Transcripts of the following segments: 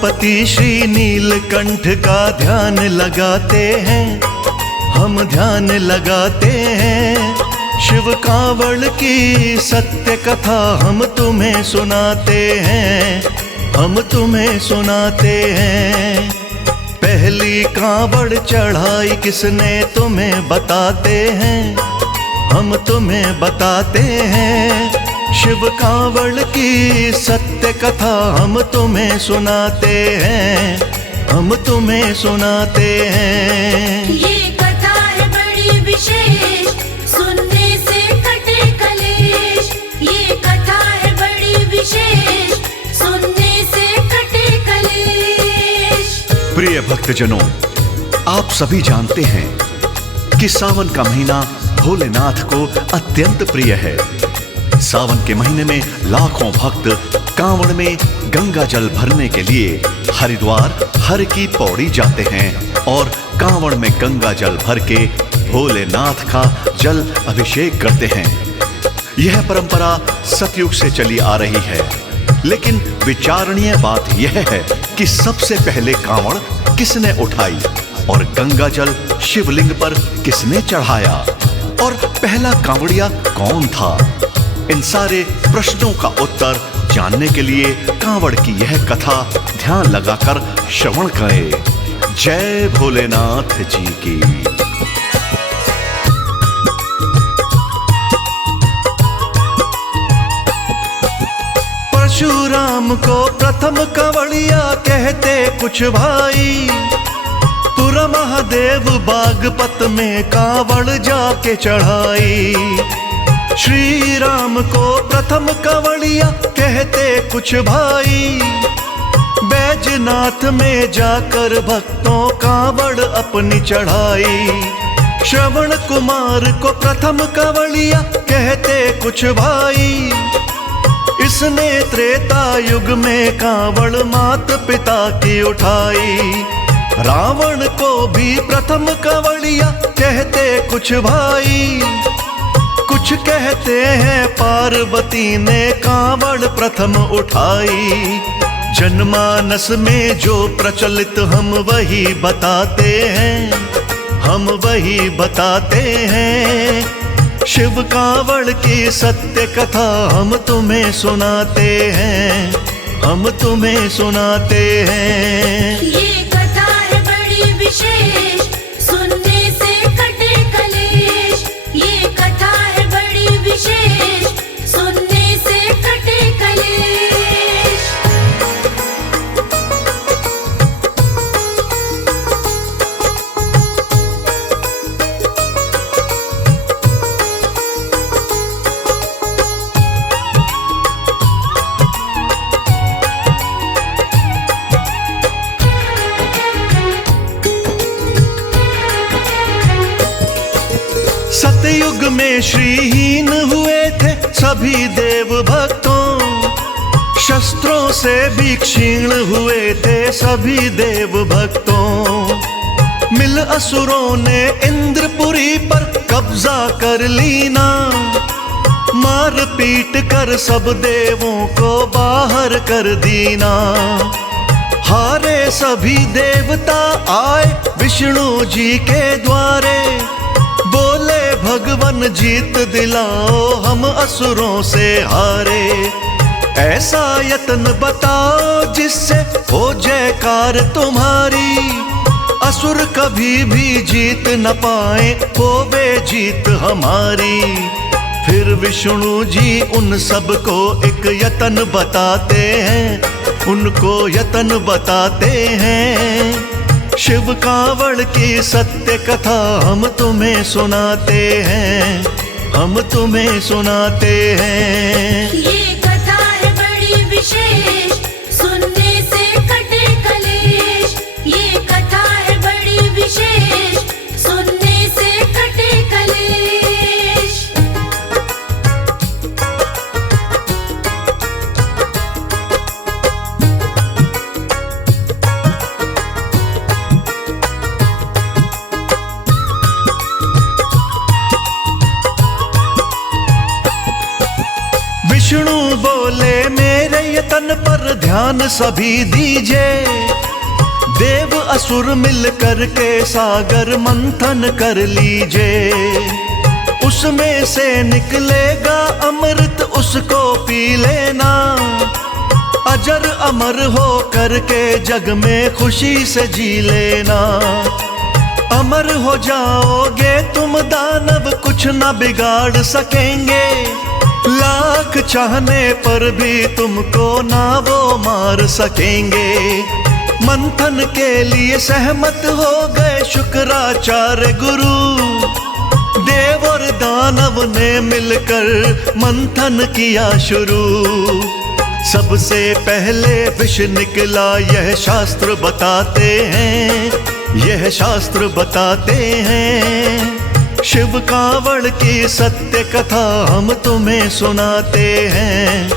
गौरपति श्री नीलकंठ का ध्यान लगाते हैं, हम ध्यान लगाते हैं। शिव कांवड़ की सत्य कथा हम तुम्हें सुनाते हैं, हम तुम्हें सुनाते हैं। पहली कांवड़ चढ़ाई किसने तुम्हें बताते हैं, हम तुम्हें बताते हैं। शिव कांवड़ की सत्य कथा हम तुम्हें सुनाते हैं, हम तुम्हें सुनाते हैं। ये कथा है बड़ी विशेष, सुनने से कटे कलेश। ये कथा है बड़ी विशेष, सुनने से कटे कलेश। प्रिय भक्तजनों, आप सभी जानते हैं कि सावन का महीना भोलेनाथ को अत्यंत प्रिय है। सावन के महीने में लाखों भक्त कांवड़ में गंगा जल भरने के लिए हरिद्वार हर की पौड़ी जाते हैं और कांवड़ में गंगा जल भर के भोलेनाथ का जल अभिषेक करते हैं। यह परंपरा सतयुग से चली आ रही है, लेकिन विचारणीय बात यह है कि सबसे पहले कांवड़ किसने उठाई और गंगा जल शिवलिंग पर किसने चढ़ाया और पहला कांवड़िया कौन था। इन सारे प्रश्नों का उत्तर जानने के लिए कांवड़ की यह कथा ध्यान लगाकर श्रवण करें। जय भोलेनाथ जी की। परशुराम को प्रथम कांवड़िया कहते कुछ भाई, पुरा महादेव बागपत में कांवड़ जाके चढ़ाई। श्री राम को प्रथम कांवड़िया कहते कुछ भाई, बैजनाथ में जाकर भक्तों कांवड़ अपनी चढ़ाई। श्रवण कुमार को प्रथम कांवड़िया कहते कुछ भाई, इसने त्रेता युग में कांवड़ मात पिता की उठाई। रावण को भी प्रथम कांवड़िया कहते कुछ भाई, कुछ कहते हैं पार्वती ने कांवड़ प्रथम उठाई। जनमानस में जो प्रचलित हम वही बताते हैं, हम वही बताते हैं। शिव कांवड़ की सत्य कथा हम तुम्हें सुनाते हैं, हम तुम्हें सुनाते हैं। ये कथा है बड़ी विशेष, सुनने से कटे कलेश। ये कथा है बड़ी विशेष, सुनने से कटे कलेश। सतयुग में श्रीहीन हुए थे सभी देव भक्तों, शस्त्रों से भी क्षीण हुए थे सभी देव भक्तों। मिल असुरों ने इंद्रपुरी पर कब्जा कर लीना, मार पीट कर सब देवों को बाहर कर दीना। हारे सभी देवता आए विष्णु जी के द्वारे, बोले भगवन जीत दिलाओ हम असुरों से हारे। ऐसा यत्न बताओ जिससे हो जयकार तुम्हारी, असुर कभी भी जीत न पाए होवे जीत हमारी। फिर विष्णु जी उन सब को एक यत्न बताते हैं, उनको यत्न बताते हैं। शिव कांवड़ की सत्य कथा हम तुम्हें सुनाते हैं, हम तुम्हें सुनाते हैं। ये कथा है बड़ी विशेष, सुनने से कटे कलेश। ये कथा है बड़ी विशेष, सुनने से कटे कलेश। विष्णु मंथन पर ध्यान सभी दीजिए। देव असुर मिल कर के सागर मंथन कर लीजिए। उसमें से निकलेगा अमृत, उसको पी लेना। अजर अमर हो करके जग में खुशी से जी लेना। अमर हो जाओगे तुम दानव, कुछ न बिगाड़ सकेंगे। लाख चाहने पर भी तुमको ना वो मार सकेंगे। मंथन के लिए सहमत हो गए शुक्राचार्य गुरु। देव और दानव ने मिलकर मंथन किया शुरू। सबसे पहले विष निकला, यह शास्त्र बताते हैं, यह शास्त्र बताते हैं। शिव कांवड़ की सत्य कथा हम तुम्हें सुनाते हैं,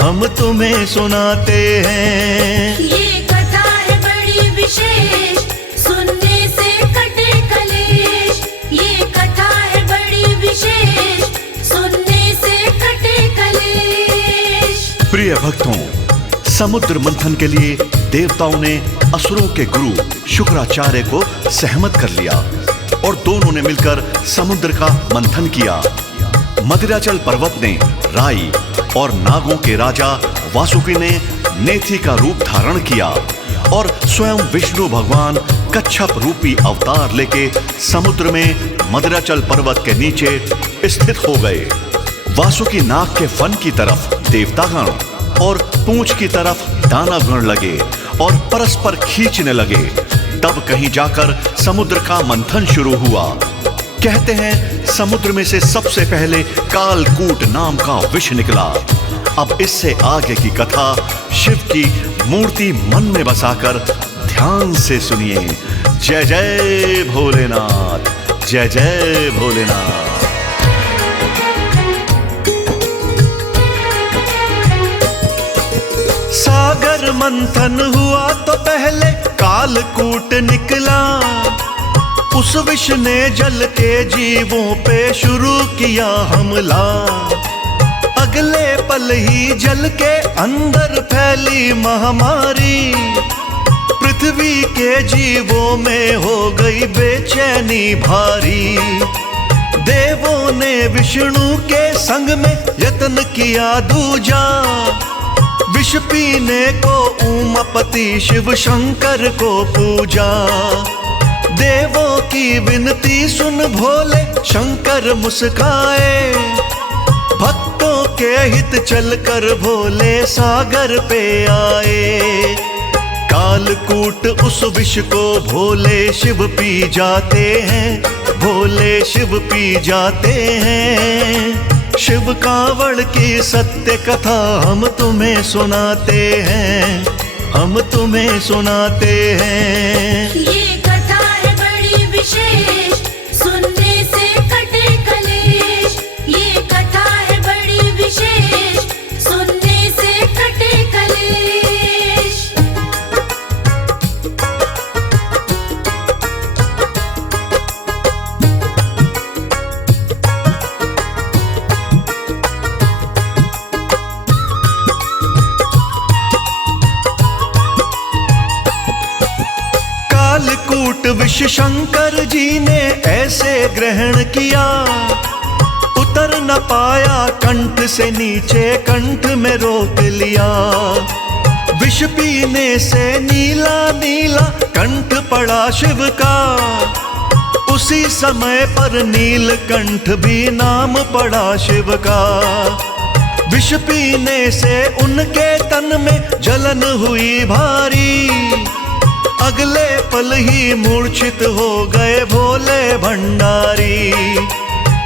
हम तुम्हें सुनाते हैं। ये कथा है बड़ी विशेष, सुनने से कटे कलेश। ये कथा है बड़ी विशेष, सुनने से कटे कलेश। प्रिय भक्तों, समुद्र मंथन के लिए देवताओं ने असुरों के गुरु शुक्राचार्य को सहमत कर लिया और दोनों ने मिलकर समुद्र का मंथन किया। मदिराचल पर्वत ने राई और नागों के राजा वासुकी ने नेथी का रूप धारण किया और स्वयं विष्णु भगवान कच्छप रूपी अवतार लेके समुद्र में मदिराचल पर्वत के नीचे स्थित हो गए। वासुकी नाग के फन की तरफ देवतागण और पूंछ की तरफ दानवगण लगे और परस्पर खींचने लगे। तब कहीं जाकर समुद्र का मंथन शुरू हुआ। कहते हैं समुद्र में से सबसे पहले कालकूट नाम का विष निकला। अब इससे आगे की कथा शिव की मूर्ति मन में बसाकर ध्यान से सुनिए। जय जय भोलेनाथ, जय जय भोलेनाथ। सागर मंथन हुआ तो पहले कालकूट निकला। उस विष ने जल के जीवों पे शुरू किया हमला। अगले पल ही जल के अंदर फैली महामारी। पृथ्वी के जीवों में हो गई बेचैनी भारी। देवों ने विष्णु के संग में यत्न किया दूजा। विष पीने को उमापति शिव शंकर को पूजा। देवों की विनती सुन भोले शंकर मुस्काए। भक्तों के हित चलकर भोले सागर पे आए। कालकूट उस विष को भोले शिव पी जाते हैं, भोले शिव पी जाते हैं। शिव कांवड़ की सत्य कथा हम तुम्हें सुनाते हैं, हम तुम्हें सुनाते हैं। ये कथा है बड़ी विशेष, सुनने से कटे कलेश। ये कथा है बड़ी विशेष, सुनने से कटे कलेश। कालकूट विष शंकर जी ने ऐसे ग्रहण किया। उतर न पाया कंठ से नीचे, कंठ में रोक लिया। विष पीने से नीला नीला कंठ पड़ा शिव का। उसी समय पर नीलकंठ भी नाम पड़ा शिव का। विष पीने से उनके तन में जलन हुई भारी। अगले पल ही मूर्छित हो गए भोले भंडारी।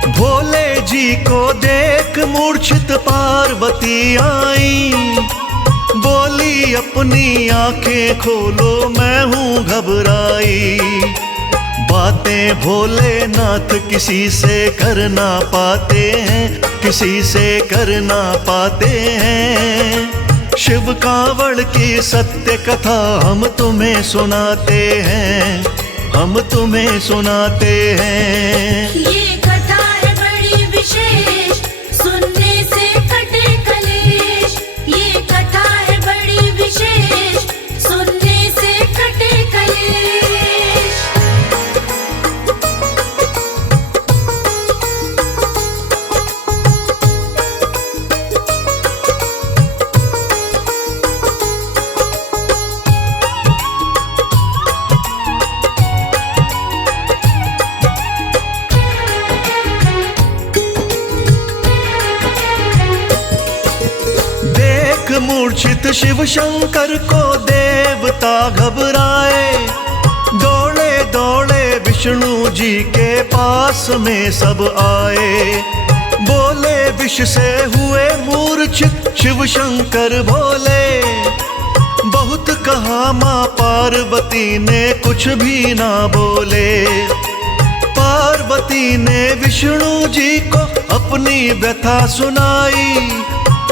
भोले जी को देख मूर्छित पार्वती आई। बोली अपनी आंखें खोलो, मैं हूँ घबराई। बातें भोलेनाथ किसी से कर ना पाते हैं, किसी से कर ना पाते हैं। शिव कांवड़ की सत्य कथा हम तुम्हें सुनाते हैं, हम तुम्हें सुनाते हैं। ये कथा है बड़ी विशेष, सुनने से कटे कलेश। ये कथा है मूर्छित शिव शंकर को देवता घबराए, दौड़े दौड़े विष्णु जी के पास में सब आए। बोले विष से हुए मूर्छित शिव शंकर बोले, बहुत कहा मां पार्वती ने कुछ भी ना बोले। पार्वती ने विष्णु जी को अपनी व्यथा सुनाई,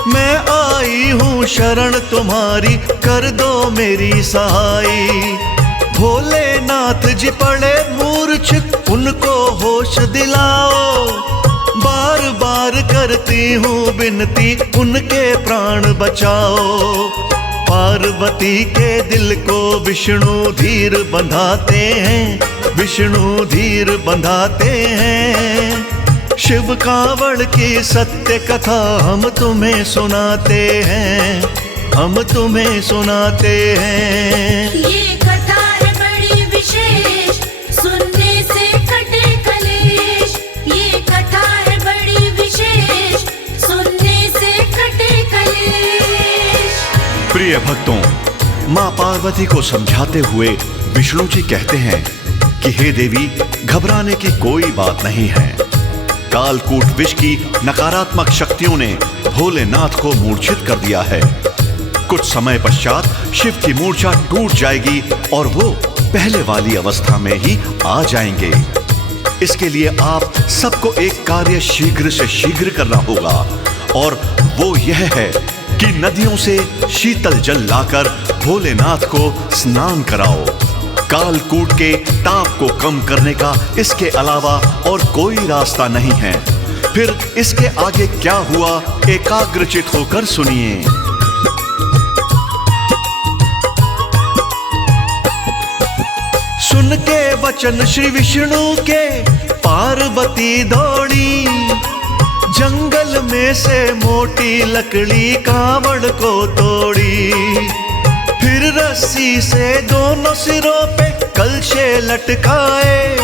मैं आई हूँ शरण तुम्हारी, कर दो मेरी सहाई। भोलेनाथ जी पड़े मूर्छित, उनको होश दिलाओ, बार बार करती हूँ विनती, उनके प्राण बचाओ। पार्वती के दिल को विष्णु धीर बंधाते हैं, विष्णु धीर बंधाते हैं। शिव कांवड़ की सत्य कथा हम तुम्हें सुनाते हैं, हम तुम्हें सुनाते हैं। ये कथा है बड़ी विशेष, सुनने से कटे कलेश। ये कथा है बड़ी विशेष, सुनने से कटे कलेश। प्रिय भक्तों, मां पार्वती को समझाते हुए विष्णु जी कहते हैं कि हे देवी, घबराने की कोई बात नहीं है। कालकूट विष की नकारात्मक शक्तियों ने भोलेनाथ को मूर्छित कर दिया है। कुछ समय पश्चात शिव की मूर्छा टूट जाएगी और वो पहले वाली अवस्था में ही आ जाएंगे। इसके लिए आप सबको एक कार्य शीघ्र से शीघ्र करना होगा, और वो यह है कि नदियों से शीतल जल लाकर भोलेनाथ को स्नान कराओ। कालकूट के ताप को कम करने का इसके अलावा और कोई रास्ता नहीं है। फिर इसके आगे क्या हुआ, एकाग्रचित होकर सुनिए। सुन के वचन श्री विष्णु के पार्वती दौड़ी, जंगल में से मोटी लकड़ी कांवड़ को तोड़ी। फिर रस्सी से दोनों सिरों पे कलशे लटकाए,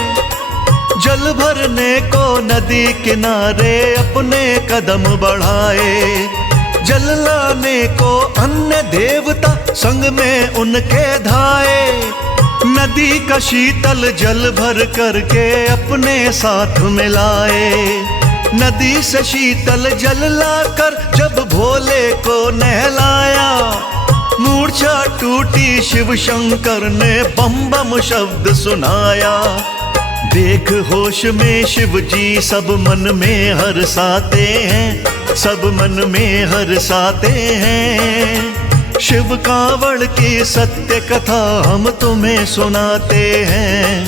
जल भरने को नदी किनारे अपने कदम बढ़ाए। जल लाने को अन्य देवता संग में उनके धाए, नदी का शीतल जल भर करके अपने साथ मिलाए। नदी से शीतल जल लाकर जब भोले को नहलाया, मूर्छा टूटी शिव शंकर ने बम बम शब्द सुनाया। देख होश में शिव जी सब मन में हर्षाते हैं, सब मन में हर्षाते हैं। शिव कांवड़ की सत्य कथा हम तुम्हें सुनाते हैं,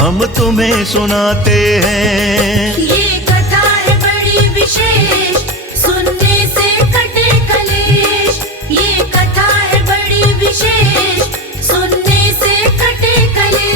हम तुम्हें सुनाते हैं। ये कथा है बड़ी विशेष, सुनने से कटे कलेश। ये कथा है बड़ी विशेष, सुनने से कटे कलेश।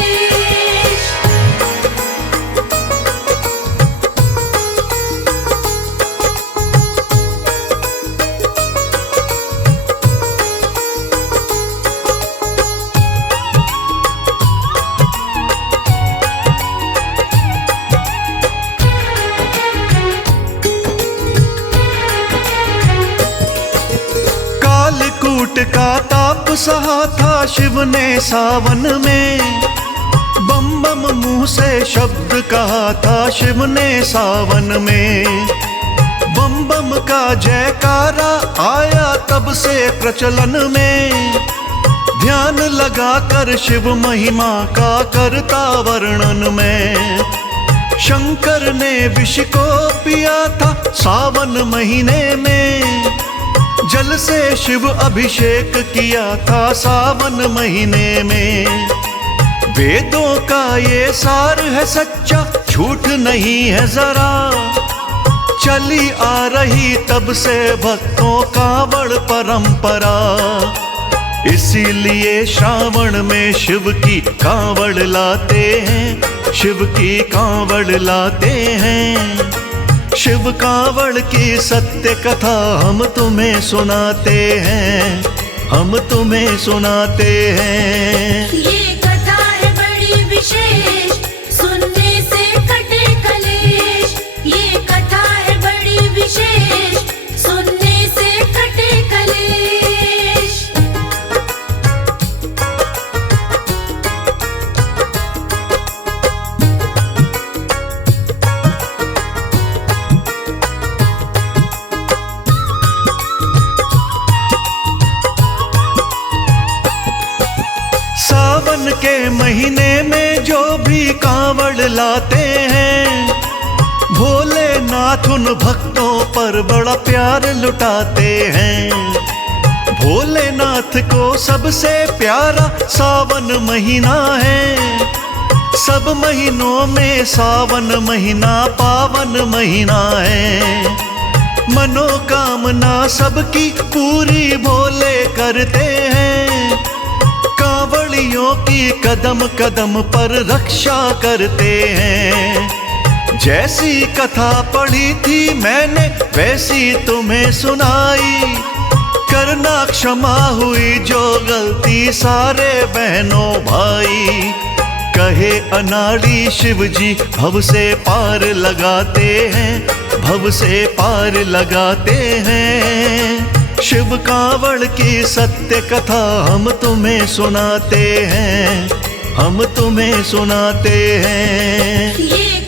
कालकूट का ताप सहा था शिव ने सावन में, बम बम मुंह से शब्द कहा था शिव ने सावन में। बम बम का जयकारा आया तब से प्रचलन में, ध्यान लगा कर शिव महिमा का करता वर्णन में। शंकर ने विष को पिया था सावन महीने में, जल से शिव अभिषेक किया था सावन महीने में। वेदों का ये सार है सच्चा, झूठ नहीं है जरा, चली आ रही तब से भक्तों कांवड़ परंपरा। इसीलिए श्रावण में शिव की कांवड़ लाते हैं, शिव की कांवड़ लाते हैं। शिव कांवड़ की सत्य कथा हम तुम्हें सुनाते हैं, हम तुम्हें सुनाते हैं। ये कथा है बड़ी विशेष, सुनने से कटे कलेश। ये कथा है बड़ी विशेष, सुनने से कटे कलेश। महीने में जो भी कांवड़ लाते हैं, भोलेनाथ उन भक्तों पर बड़ा प्यार लुटाते हैं। भोलेनाथ को सबसे प्यारा सावन महीना है। सब महीनों में सावन महीना पावन महीना है। मनोकामना सबकी पूरी भोले करते हैं। कांवड़ियों की कदम कदम पर रक्षा करते हैं। जैसी कथा पढ़ी थी मैंने वैसी तुम्हें सुनाई। करना क्षमा हुई जो गलती सारे बहनों भाई। कहे अनाड़ी शिव जी भव से पार लगाते हैं, भव से पार लगाते हैं। शिव कांवड़ की सत्य कथा हम तुम्हें सुनाते हैं, हम तुम्हें सुनाते हैं। ये